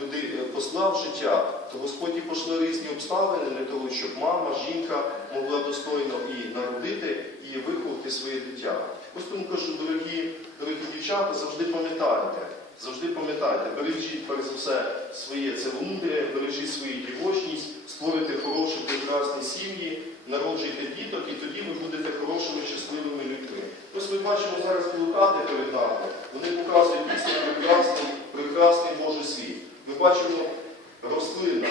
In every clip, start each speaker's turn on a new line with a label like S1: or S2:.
S1: люди е, послав життя, то Господь і пошли різні обставини для того, щоб мама, жінка могла достойно і народити, і виховати своє дитя. Ось тому кажу, дорогі, дорогі дівчата, завжди пам'ятайте, завжди пам'ятайте, бережіть перш за все своє цілундря, бережіть свою дівочність, створюйте хороші, прекрасні сім'ї, народжуйте діток, і тоді ви будете хорошими, щасливими людьми. Ось ми бачимо зараз плакати перед нами. Вони показують дійсно прекрасний, бачимо рослина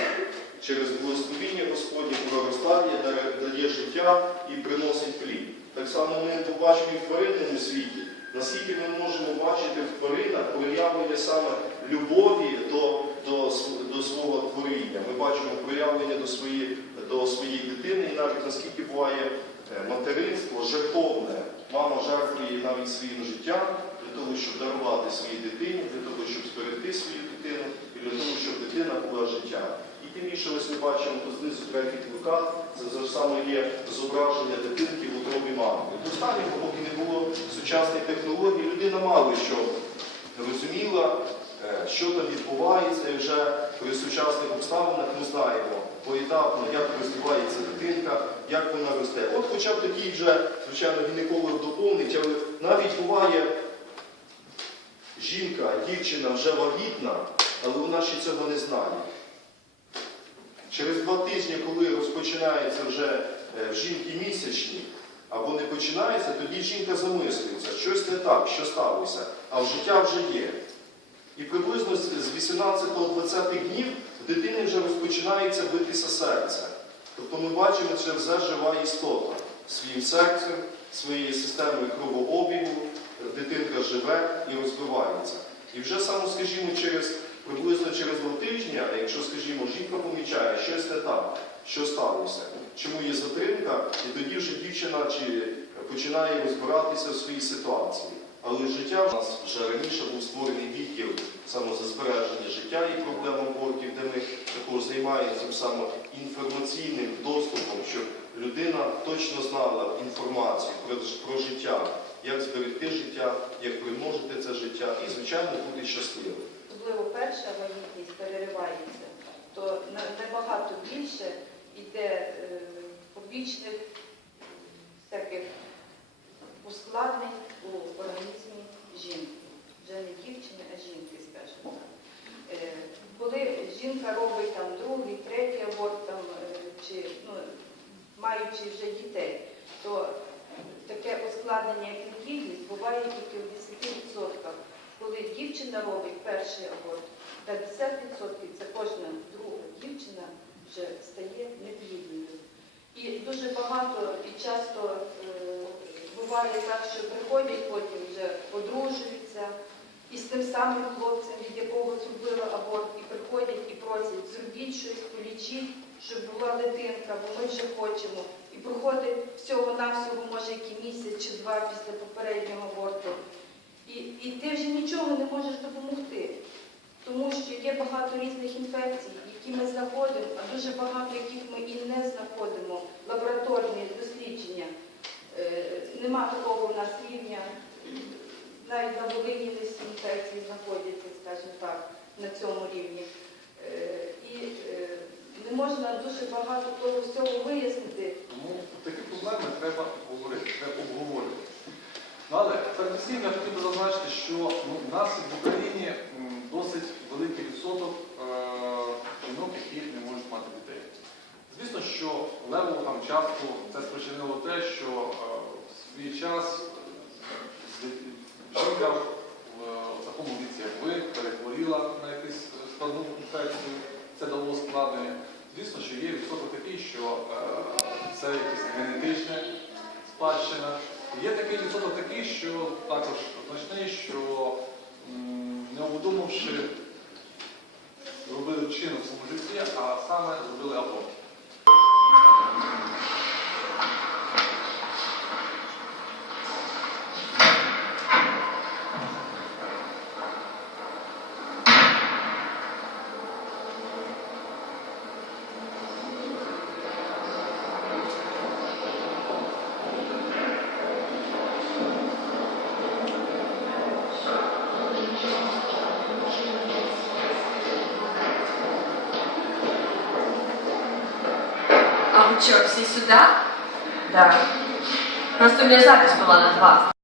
S1: через благословіння Господнє проростає, дає- дає життя і приносить плід. Так само ми побачимо і в тваринному світі. Наскільки ми можемо бачити в тваринах проявлення саме любові до, до, до свого творіння. Ми бачимо проявлення до своєї, до своєї дитини, і навіть наскільки буває е, материнство жертовне. Мама жертвує навіть своїм життям для того, щоб дарувати своїй дитині, для того, щоб зберегти свою дитину і для того, щоб дитина була життя. І тим більше ось ми бачимо знизу третій плакат, це завжди саме є зображення дитинки в утробі мами. До останнього, поки не було сучасних технологій, людина мало що розуміла, е, що там відбувається, і вже при сучасних обставинах ми знаємо поетапно, як розвивається дитинка, як вона росте. От хоча б такий вже, звичайно, гінеколог доповнить, але навіть буває жінка, дівчина вже вагітна, але вона ще цього не знає. Через два тижні, коли розпочинається вже е, в жінки місячні, або не починається, тоді жінка замислюється, щось не так, що сталося, а в життя вже є. І приблизно з з 18-20 днів в дитини вже розпочинається битися серце. Тобто ми бачимо, це вже жива істота своїм серцем, своєю системою кровообігу, дитинка живе і розвивається. І вже саме, скажімо, через приблизно через два тижні, якщо, скажімо, жінка помічає, щось не так, що сталося, чому є затримка, і тоді вже дівчина чи починає розбиратися в своїй ситуації. Але життя в нас вже раніше був створений відділ саме за збереження життя і проблем абортів, де ми також займаємося саме інформаційним доступом, щоб людина точно знала інформацію про, про життя, як зберегти життя, як примножити це життя і, звичайно, бути щасливим.
S2: Особливо перша вагітність переривається, то набагато більше йде е, побічних всяких ускладнень у організмі жінки. Вже не дівчини, а жінки, скажімо так. Е, Коли жінка робить там другий, третій аборт, там, е, чи, ну, маючи вже дітей, то таке ускладнення, як інвалідність, буває тільки в 10%. Коли дівчина робить перший аборт, 50% це кожна друга дівчина вже стає неплідною. І дуже багато і часто е, буває так, що приходять потім вже одружуються і з тим самим хлопцем, від якого зробили аборт, і приходять і просять, зробіть щось, полічіть, щоб була дитинка, бо ми вже хочемо. І проходить всього-навсього, може, який місяць чи два після попереднього аборту. І, і ти вже нічого не можеш допомогти, тому що є багато різних інфекцій, які ми знаходимо, а дуже багато яких ми і не знаходимо. Лабораторні дослідження. Е, нема такого в нас рівня. Навіть на Волині десь інфекції знаходяться, скажімо так, на цьому рівні. Е, і е, не можна дуже багато того всього вияснити.
S3: Тому такі проблеми треба обговорювати. Ну, цим я хотів би зазначити, що ну, в нас в Україні досить великий відсоток е, жінок, які не можуть мати дітей. Звісно, що леву там частку це спричинило те, що е, в свій час е, жінка в е, такому віці, як ви, перехворіла на якусь складну інфекцію, це дало складнення. Звісно, що є відсоток такий, що е, це якась генетична спадщина. Є відсоток такий, що також значний, що не обдумавши, робили вчинок в своєму житті, а саме зробили аборт.
S4: Вы что, все сюда? Да. Просто у меня запись была на два.